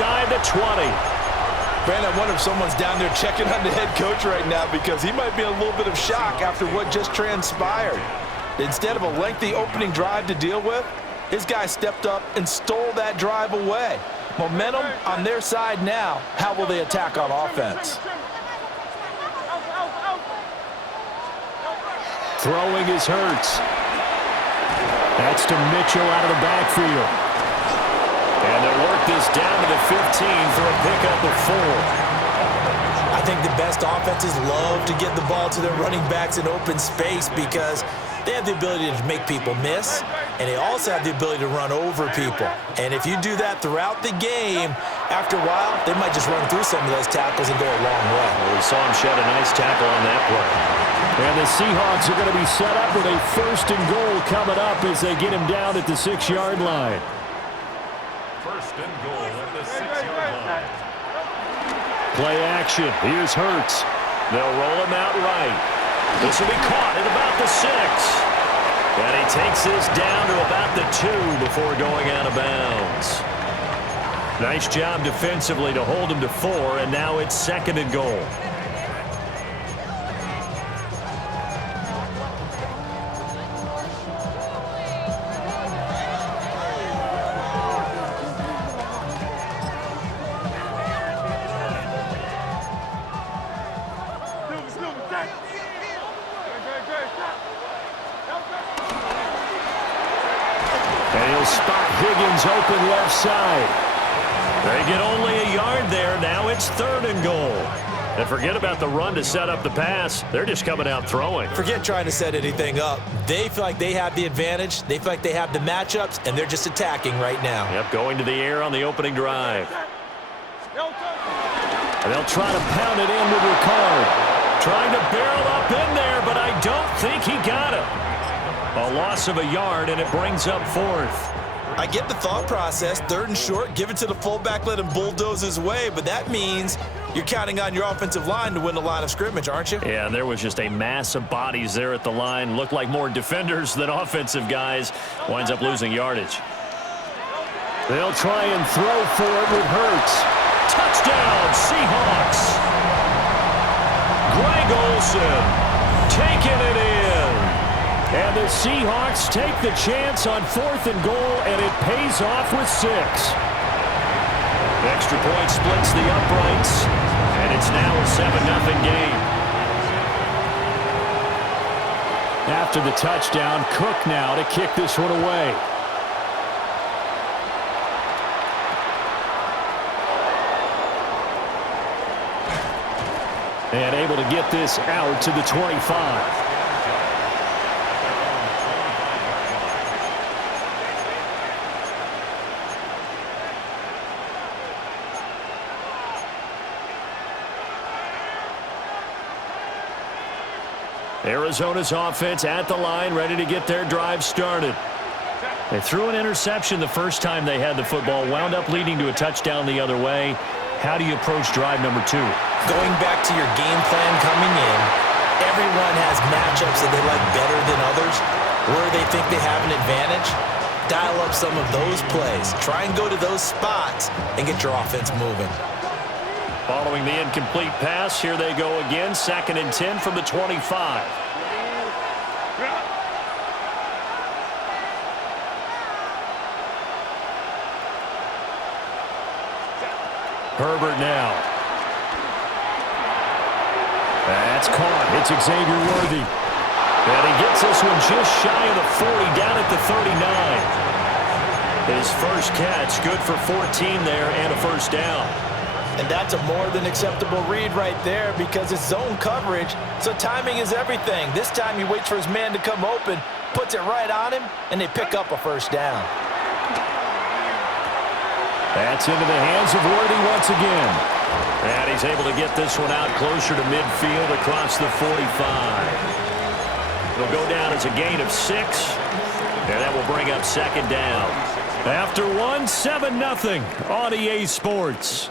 inside the 20. Brandon, I wonder if someone's down there checking on the head coach right now because he might be in a little bit of shock after what just transpired. Instead of a lengthy opening drive to deal with, his guy stepped up and stole that drive away. Momentum on their side now. How will they attack on offense? Throwing is Hurts. That's to Mitchell out of the backfield. And they'll work this down to the 15 for a pickup of 4. I think the best offenses love to get the ball to their running backs in open space because they have the ability to make people miss, and they also have the ability to run over people. And if you do that throughout the game, after a while, they might just run through some of those tackles and go a long way. Well, we saw him shed a nice tackle on that play. And the Seahawks are going to be set up with a 1st and goal coming up as they get him down at the 6-yard line. 1st and goal at the 6-yard line. Play action. Here's Hurts. They'll roll him out right. This will be caught at about the 6. And he takes this down to about the 2 before going out of bounds. Nice job defensively to hold him to 4, and now it's 2nd and goal. And he'll spot Higgins open left side. They get only a yard there. Now it's 3rd and goal. And forget about the run to set up the pass. They're just coming out throwing. Forget trying to set anything up. They feel like they have the advantage. They feel like they have the matchups, and they're just attacking right now. Yep, going to the air on the opening drive. And they'll try to pound it in with Ricard. Trying to barrel up in there, but I don't think he got it. A loss of a yard, and it brings up 4th. I get the thought process. 3rd and short, give it to the fullback, let him bulldoze his way, but that means you're counting on your offensive line to win the line of scrimmage, aren't you? Yeah, and there was just a mass of bodies there at the line. Looked like more defenders than offensive guys. Winds up losing yardage. They'll try and throw for it with Hurts. Touchdown, Seahawks. Greg Olsen taking it in. And the Seahawks take the chance on 4th and goal, and it pays off with 6. Extra point splits the uprights, and it's now a 7-0 game. After the touchdown, Cook now to kick this one away. And able to get this out to the 25. Arizona's offense at the line, ready to get their drive started. They threw an interception the first time they had the football, wound up leading to a touchdown the other way. How do you approach drive number 2? Going back to your game plan coming in, everyone has matchups that they like better than others, where they think they have an advantage. Dial up some of those plays. Try and go to those spots and get your offense moving. Following the incomplete pass, here they go again. 2nd and 10 from the 25. Herbert now. That's caught. It's Xavier Worthy. And he gets this one just shy of the 40, down at the 39. His first catch, good for 14 there and a 1st down. And that's a more than acceptable read right there because it's zone coverage, so timing is everything. This time he waits for his man to come open, puts it right on him, and they pick up a 1st down. That's into the hands of Worthy once again. And he's able to get this one out closer to midfield across the 45. It'll go down as a gain of 6, and that will bring up 2nd down. After 1, 7-0 on EA Sports.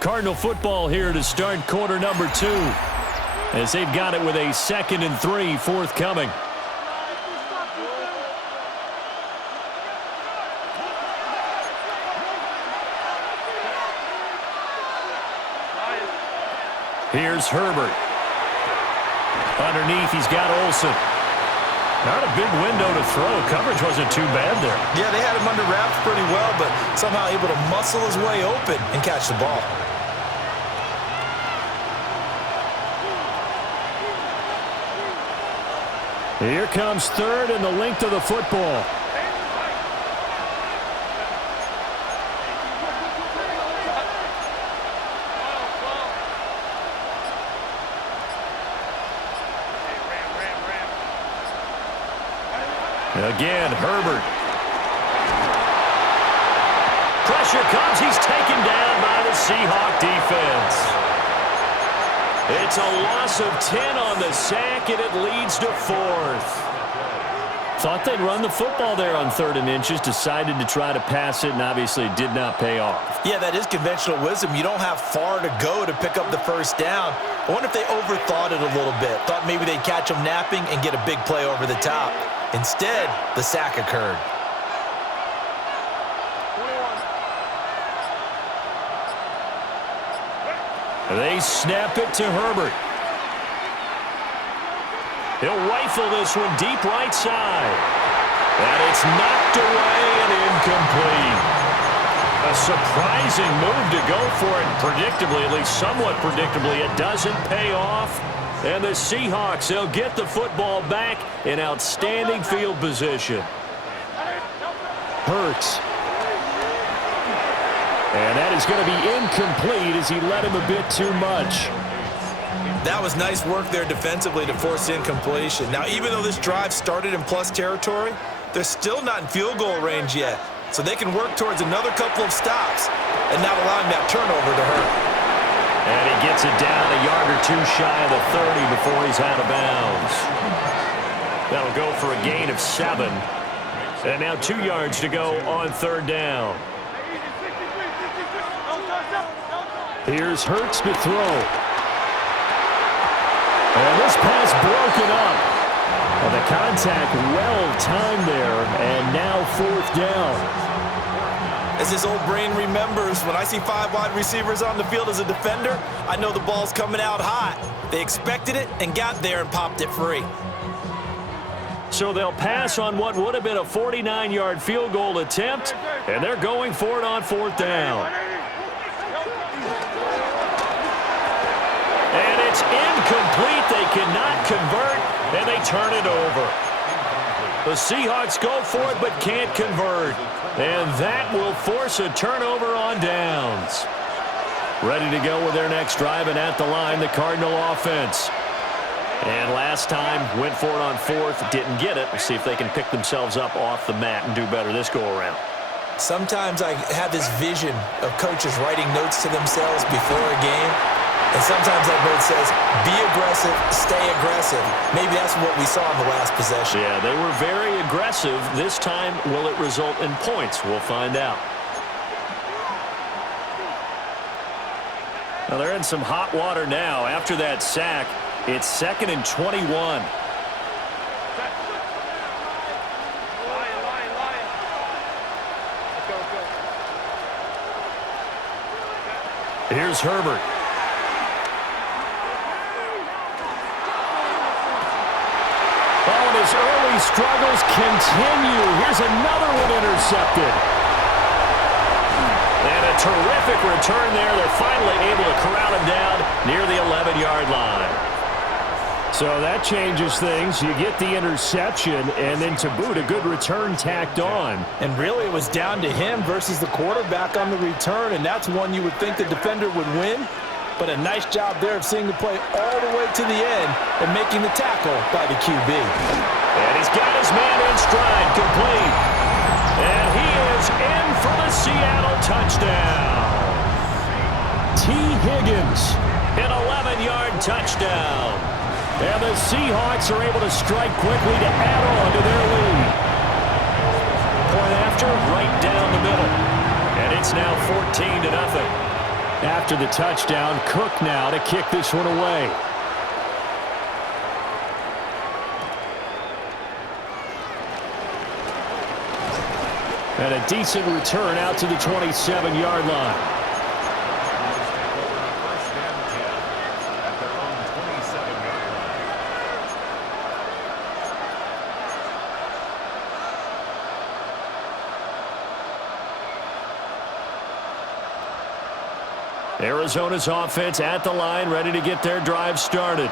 Cardinal football here to start quarter number 2, as they've got it with a 2nd and 3 forthcoming. Here's Herbert. Underneath, he's got Olsen. Not a big window to throw. Coverage wasn't too bad there. Yeah, they had him under wraps pretty well, but somehow able to muscle his way open and catch the ball. Here comes third and the length of the football. Again, Herbert. Pressure comes. He's taken down by the Seahawk defense. It's a loss of 10 on the sack, and it leads to fourth. Thought they'd run the football there on 3rd and inches. Decided to try to pass it, and obviously it did not pay off. Yeah, that is conventional wisdom. You don't have far to go to pick up the first down. I wonder if they overthought it a little bit. Thought maybe they'd catch him napping and get a big play over the top. Instead, the sack occurred. They snap it to Herbert. He'll rifle this one deep right side. And it's knocked away and incomplete. A surprising move to go for it. Predictably, at least somewhat predictably, it doesn't pay off. And the Seahawks, they'll get the football back in outstanding field position. Hurts. And that is going to be incomplete as he led him a bit too much. That was nice work there defensively to force incompletion. Now, even though this drive started in plus territory, they're still not in field goal range yet. So they can work towards another couple of stops and not allowing that turnover to hurt. And he gets it down a yard or two shy of the 30 before he's out of bounds. That'll go for a gain of 7. And now 2 yards to go on 3rd down. Here's Hurts to throw. And this pass broken up. And the contact well timed there. And now 4th down. As his old brain remembers, when I see 5 wide receivers on the field as a defender, I know the ball's coming out hot. They expected it and got there and popped it free. So they'll pass on what would have been a 49-yard field goal attempt, and they're going for it on 4th down. And it's incomplete. They cannot convert, and they turn it over. The Seahawks go for it but can't convert. And that will force a turnover on downs. Ready to go with their next drive, and at the line, the Cardinal offense. And last time, went for it on 4th, didn't get it. We'll see if they can pick themselves up off the mat and do better this go-around. Sometimes I have this vision of coaches writing notes to themselves before a game. And sometimes that note says, be aggressive, stay aggressive. Maybe that's what we saw in the last possession. Yeah, they were very aggressive. This time, will it result in points? We'll find out. Now, they're in some hot water now. After that sack, it's 2nd and 21. Here's Herbert. His early struggles continue. Here's another one intercepted. And a terrific return there. They're finally able to corral him down near the 11-yard line. So that changes things. You get the interception, and then to boot, a good return tacked on. And really, it was down to him versus the quarterback on the return, and that's one you would think the defender would win. But a nice job there of seeing the play all the way to the end and making the tackle by the QB. And he's got his man in stride, complete. And he is in for the Seattle touchdown. T. Higgins, an 11-yard touchdown. And the Seahawks are able to strike quickly to add on to their lead. Point after, right down the middle. And it's now 14-0. After the touchdown, Cook now to kick this one away. And a decent return out to the 27-yard line. Arizona's offense at the line, ready to get their drive started.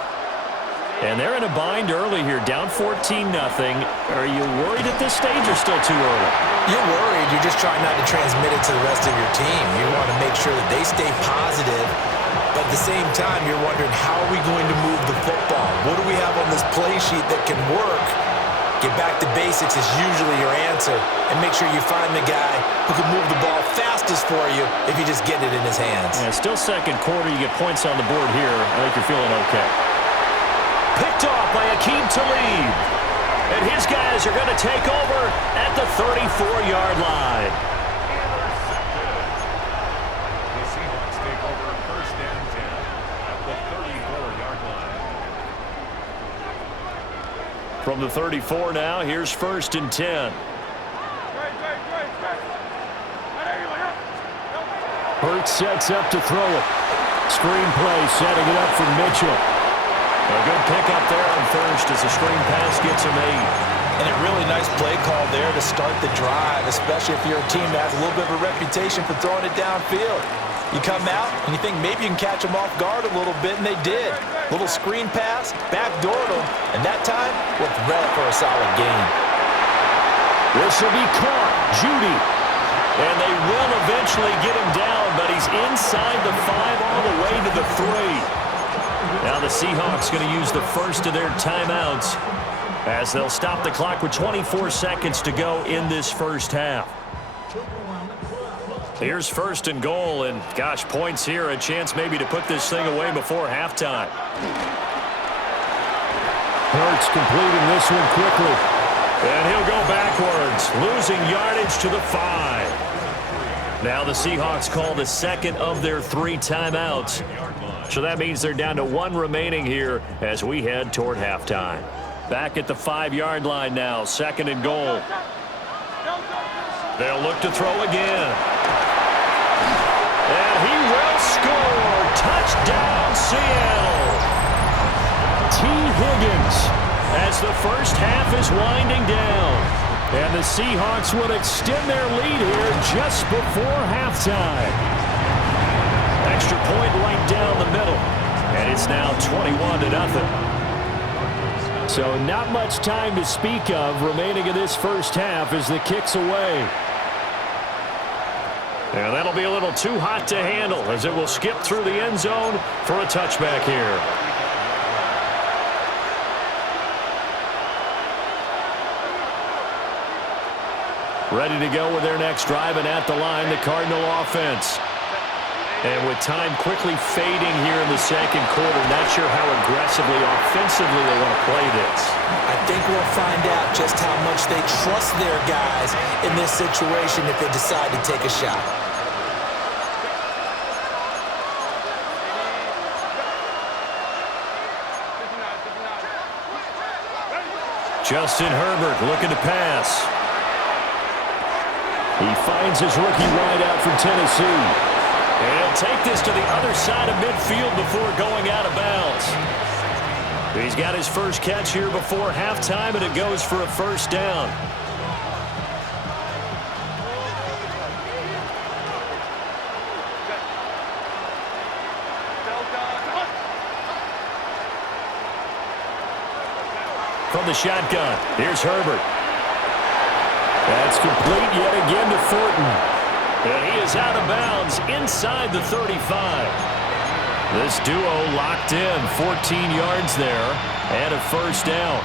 And they're in a bind early here, down 14-0. Are you worried at this stage or still too early? You're worried. You're just trying not to transmit it to the rest of your team. You want to make sure that they stay positive. But at the same time, you're wondering, how are we going to move the football? What do we have on this play sheet that can work? Get back to basics is usually your answer. And make sure you find the guy who can move the ball fastest for you if you just get it in his hands. Yeah, still second quarter. You get points on the board here. I think you're feeling okay. Picked off by Akeem Talib. And his guys are going to take over at the 34-yard line. The Seahawks take over first and 10 at the 34-yard line. From the 34 now, here's first and 10. Hurts sets up to throw it. Screen play setting it up for Mitchell. A good pickup there on first as the screen pass gets him 8. And a really nice play call there to start the drive, especially if you're a team that has a little bit of a reputation for throwing it downfield. You come out and you think maybe you can catch them off guard a little bit, and they did. Little screen pass, backdoored them, and that time looked well for a solid gain. This will be caught. Judy. And they will eventually get him down, but he's inside the 5 all the way to the 3. Now the Seahawks going to use the first of their timeouts as they'll stop the clock with 24 seconds to go in this first half. Here's first and goal, and gosh, points here, a chance maybe to put this thing away before halftime. Hurts completing this one quickly. And he'll go backwards, losing yardage to the 5. Now the Seahawks call the second of their 3 timeouts. So that means they're down to 1 remaining here as we head toward halftime. Back at the 5-yard line now, second and goal. They'll look to throw again. And he will score. Touchdown, Seattle. T. Higgins as the first half is winding down. And the Seahawks would extend their lead here just before halftime. Extra point right down the middle. And it's now 21-0. So not much time to speak of remaining in this first half as the kick's away. And that'll be a little too hot to handle as it will skip through the end zone for a touchback here. Ready to go with their next drive, and at the line, the Cardinal offense. And with time quickly fading here in the second quarter, not sure how aggressively, offensively they want to play this. I think we'll find out just how much they trust their guys in this situation if they decide to take a shot. Justin Herbert looking to pass. He finds his rookie wideout from Tennessee. And he'll take this to the other side of midfield before going out of bounds. He's got his first catch here before halftime, and it goes for a first down. From the shotgun, here's Herbert. That's complete yet again to Thornton. And he is out of bounds inside the 35. This duo locked in, 14 yards there, and a first down.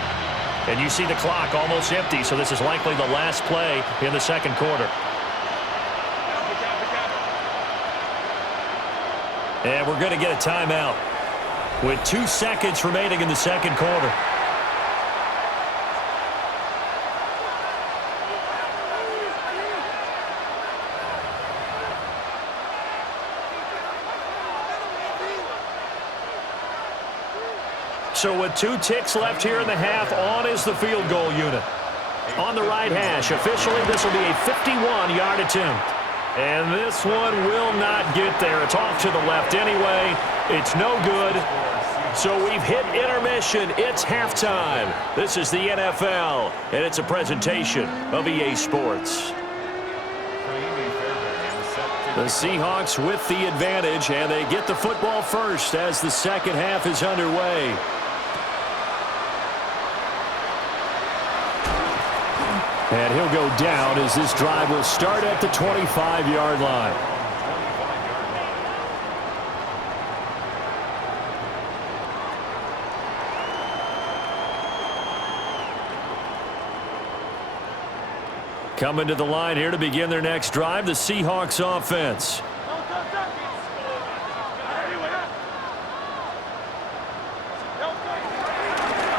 And you see the clock almost empty, so this is likely the last play in the second quarter. And we're going to get a timeout with 2 seconds remaining in the second quarter. So with 2 ticks left here in the half, on is the field goal unit. On the right hash, officially this will be a 51-yard attempt. And this one will not get there. It's off to the left anyway. It's no good. So we've hit intermission. It's halftime. This is the NFL, and it's a presentation of EA Sports. Set to The Seahawks with the advantage, and they get the football first as the second half is underway. And he'll go down as this drive will start at the 25-yard line. Coming to the line here to begin their next drive, the Seahawks offense.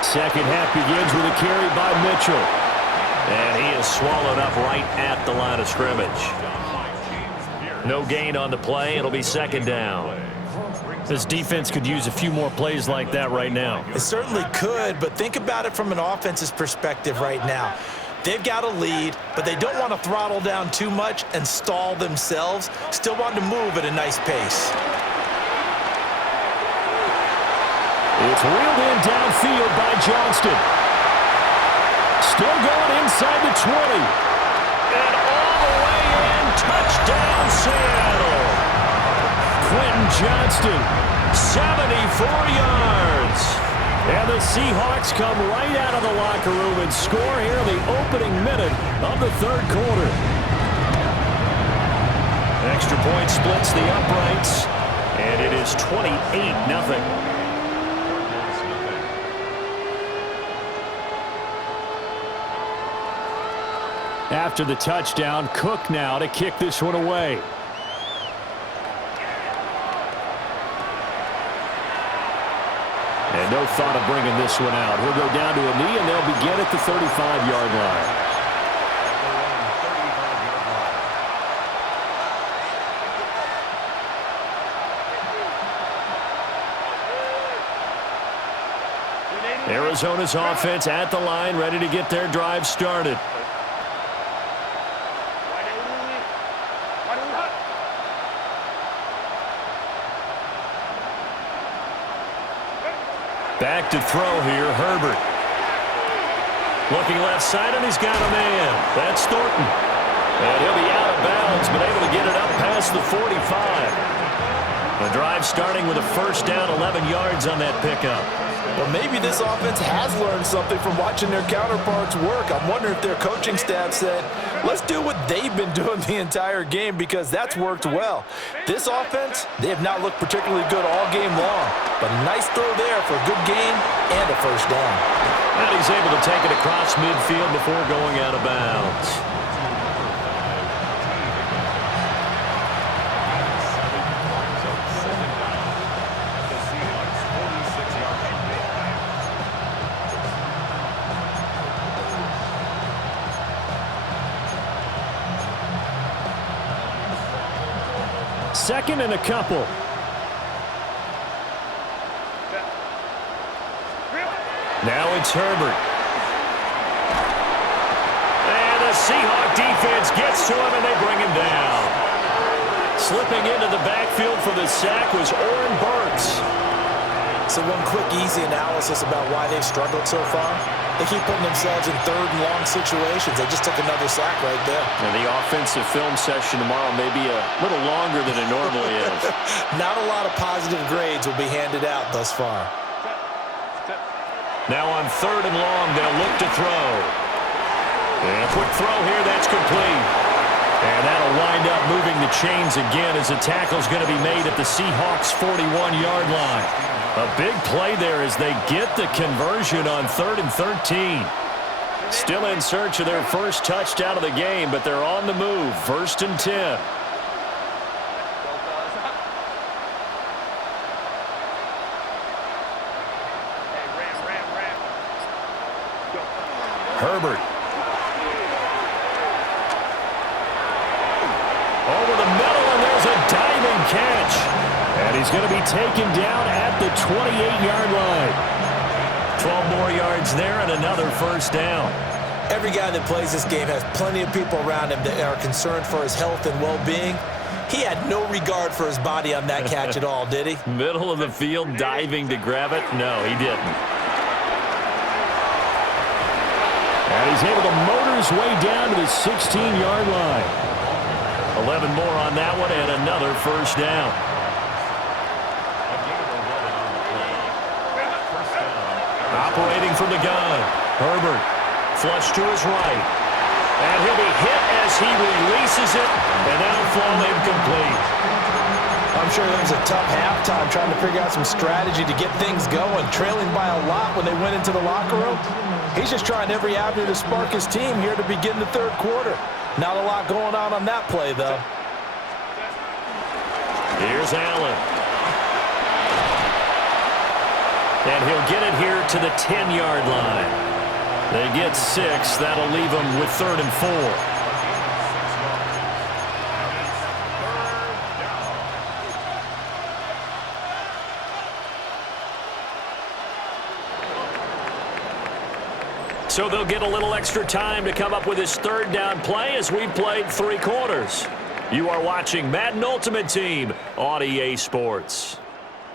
Second half begins with a carry by Mitchell. And he is swallowed up right at the line of scrimmage. No gain on the play. It'll be second down. This defense could use a few more plays like that right now. It certainly could, but think about it from an offense's perspective right now. They've got a lead, but they don't want to throttle down too much and stall themselves. Still want to move at a nice pace. It's reeled in downfield by Johnston. Still going inside the 20. And all the way in, touchdown Seattle. Quentin Johnston, 74 yards. And the Seahawks come right out of the locker room and score here in the opening minute of the third quarter. Extra point splits the uprights, and it is 28-0. After the touchdown, Cook now to kick this one away. And no thought of bringing this one out. He'll go down to a knee, and they'll begin at the 35-yard line. Arizona's offense at the line, ready to get their drive started. Back to throw here, Herbert. Looking left side, and he's got a man. That's Thornton. And he'll be out of bounds, but able to get it up past the 45. The drive starting with a first down, 11 yards on that pickup. Well, maybe this offense has learned something from watching their counterparts work. I'm wondering if their coaching staff said, let's do what they've been doing the entire game, because that's worked well. This offense, they have not looked particularly good all game long, but a nice throw there for a good gain and a first down. And he's able to take it across midfield before going out of bounds. Second and a couple. Now it's Herbert. And the Seahawk defense gets to him, and they bring him down. Slipping into the backfield for the sack was Oren Burks. So one quick, easy analysis about why they've struggled so far. They keep putting themselves in third and long situations. They just took another sack right there. And the offensive film session tomorrow may be a little longer than it normally is. Not a lot of positive grades will be handed out thus far. Now on third and long, they'll look to throw. And a quick throw here, that's complete. And that'll wind up moving the chains again as the tackle's going to be made at the Seahawks' 41-yard line. A big play there as they get the conversion on 3rd and 13. Still in search of their first touchdown of the game, but they're on the move. 1st and 10. Herbert. Over the middle, and there's a diving catch. And he's going to be taken down at the 28-yard line. 12 more yards there and another first down. Every guy that plays this game has plenty of people around him that are concerned for his health and well-being. He had no regard for his body on that catch at all, did he? Middle of the field, diving to grab it? No, he didn't. And he's able to motor his way down to the 16-yard line. 11 more on that one and another first down. Operating from the gun. Herbert. Flush to his right. And he'll be hit as he releases it. And that'll fall incomplete. I'm sure it was a tough halftime trying to figure out some strategy to get things going, trailing by a lot when they went into the locker room. He's just trying every avenue to spark his team here to begin the third quarter. Not a lot going on that play, though. Here's Allen. And he'll get it here to the 10-yard line. They get 6. That'll leave them with 3rd and 4. So they'll get a little extra time to come up with his 3rd down play as we've played 3 quarters. You are watching Madden Ultimate Team on EA Sports.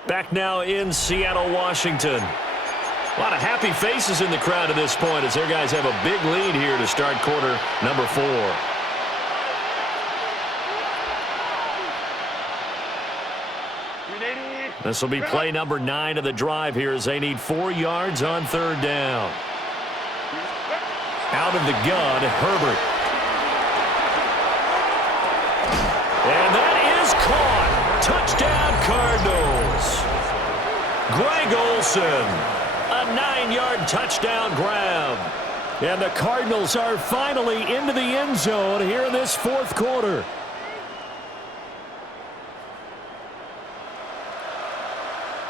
Back now in Seattle, Washington. A lot of happy faces in the crowd at this point as their guys have a big lead here to start quarter number 4. This will be play number 9 of the drive here as they need 4 yards on 3rd down. Out of the gun, Herbert. And that is caught. Touchdown, Cardinals. Greg Olsen. A 9-yard touchdown grab. And the Cardinals are finally into the end zone here in this 4th quarter.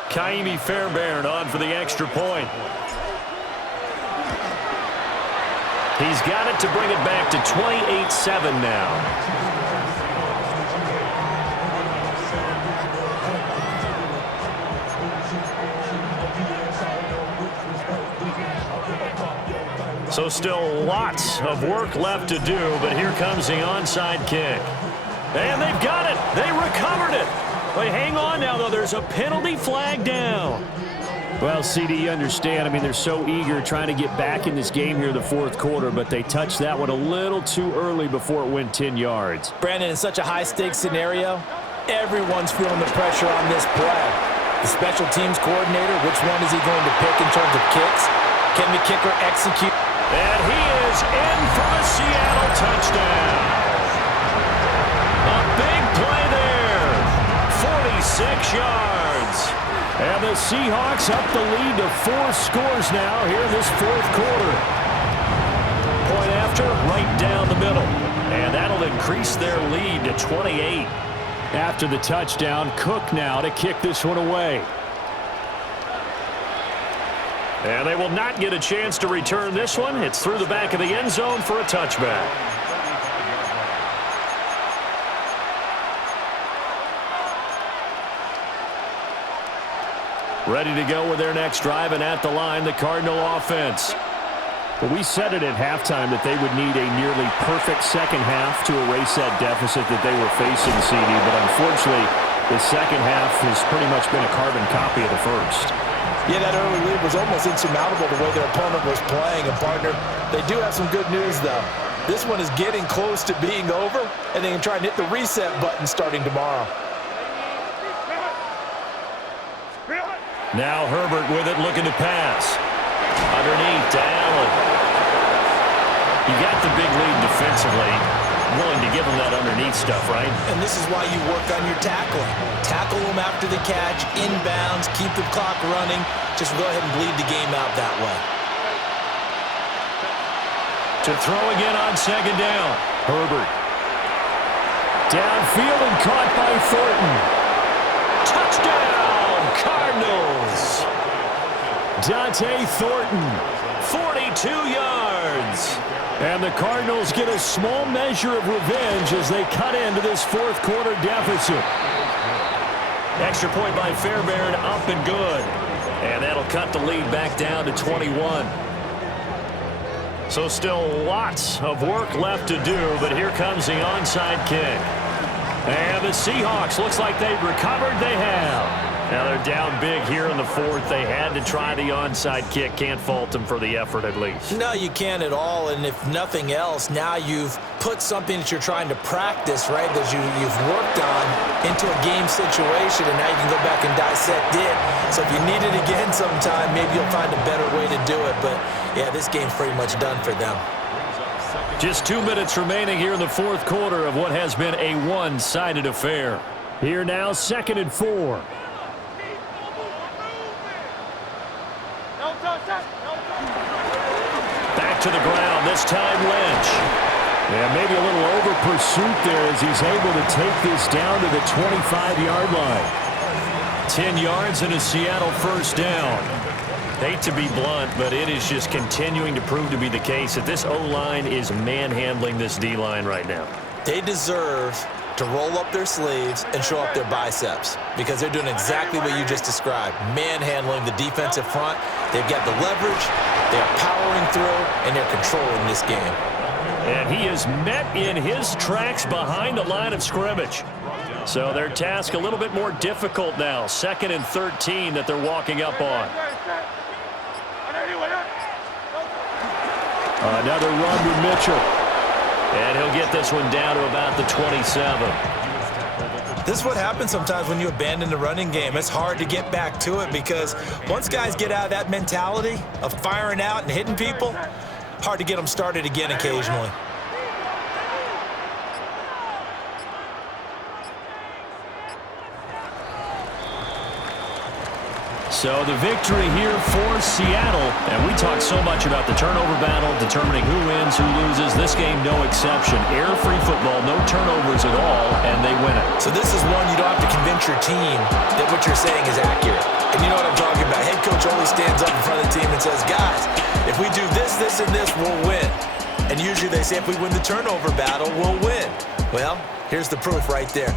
Kaimi Fairbairn on for the extra point. He's got it to bring it back to 28-7 now. So still lots of work left to do, but here comes the onside kick. And they've got it. They recovered it. But hang on now, though. There's a penalty flag down. Well, CD, you understand. I mean, they're so eager trying to get back in this game here in the 4th quarter, but they touched that one a little too early before it went 10 yards. Brandon, in such a high-stakes scenario, everyone's feeling the pressure on this play. The special teams coordinator, which one is he going to pick in terms of kicks? Can the kicker execute? And he is in for the Seattle touchdown. A big play there. 46 yards. And the Seahawks up the lead to 4 scores now here in this 4th quarter. Point after, right down the middle. And that'll increase their lead to 28. After the touchdown, Cook now to kick this one away. And they will not get a chance to return this one. It's through the back of the end zone for a touchback. Ready to go with their next drive, and at the line, the Cardinal offense. But we said it at halftime that they would need a nearly perfect second half to erase that deficit that they were facing, CD. But unfortunately, the second half has pretty much been a carbon copy of the first. Yeah, that early lead was almost insurmountable the way their opponent was playing. And, partner, they do have some good news, though. This one is getting close to being over, and they can try and hit the reset button starting tomorrow. Now Herbert with it, looking to pass. Underneath to Allen. You got the big lead defensively. Willing to give them that underneath stuff, right? And this is why you work on your tackling. Tackle them after the catch, inbounds, keep the clock running. Just go ahead and bleed the game out that way. To throw again on 2nd down. Herbert. Downfield and caught by Thornton. Touchdown, Cardinals. Dante Thornton. 42 yards. And the Cardinals get a small measure of revenge as they cut into this 4th quarter deficit. Extra point by Fairbairn, up and good. And that'll cut the lead back down to 21. So still lots of work left to do, but here comes the onside kick. And the Seahawks, looks like they've recovered. They have. Now they're down big here in the fourth. They had to try the onside kick. Can't fault them for the effort at least. No, you can't at all. And if nothing else, now you've put something that you're trying to practice, right, that you've worked on into a game situation, and now you can go back and dissect it. So if you need it again sometime, maybe you'll find a better way to do it. But, yeah, this game's pretty much done for them. Just 2 minutes remaining here in the fourth quarter of what has been a one-sided affair. Here now, 2nd and 4. Back to the ground, this time Lynch. Yeah, maybe a little over pursuit there as he's able to take this down to the 25-yard line. 10 yards and a Seattle first down. Hate to be blunt, but it is just continuing to prove to be the case that this O-line is manhandling this D-line right now. They deserve to roll up their sleeves and show up their biceps because they're doing exactly what you just described, manhandling the defensive front. They've got the leverage, they're powering through, and they're controlling this game. And he is met in his tracks behind the line of scrimmage. So their task a little bit more difficult now. 2nd and 13 that they're walking up on. Another run to Mitchell. And he'll get this one down to about the 27. This is what happens sometimes when you abandon the running game. It's hard to get back to it because once guys get out of that mentality of firing out and hitting people, hard to get them started again occasionally. So the victory here for Seattle. And we talk so much about the turnover battle, determining who wins, who loses. This game, no exception. Error-free football, no turnovers at all, and they win it. So this is one you don't have to convince your team that what you're saying is accurate. And you know what I'm talking about. Head coach always stands up in front of the team and says, guys, if we do this, this, and this, we'll win. And usually they say if we win the turnover battle, we'll win. Well, here's the proof right there.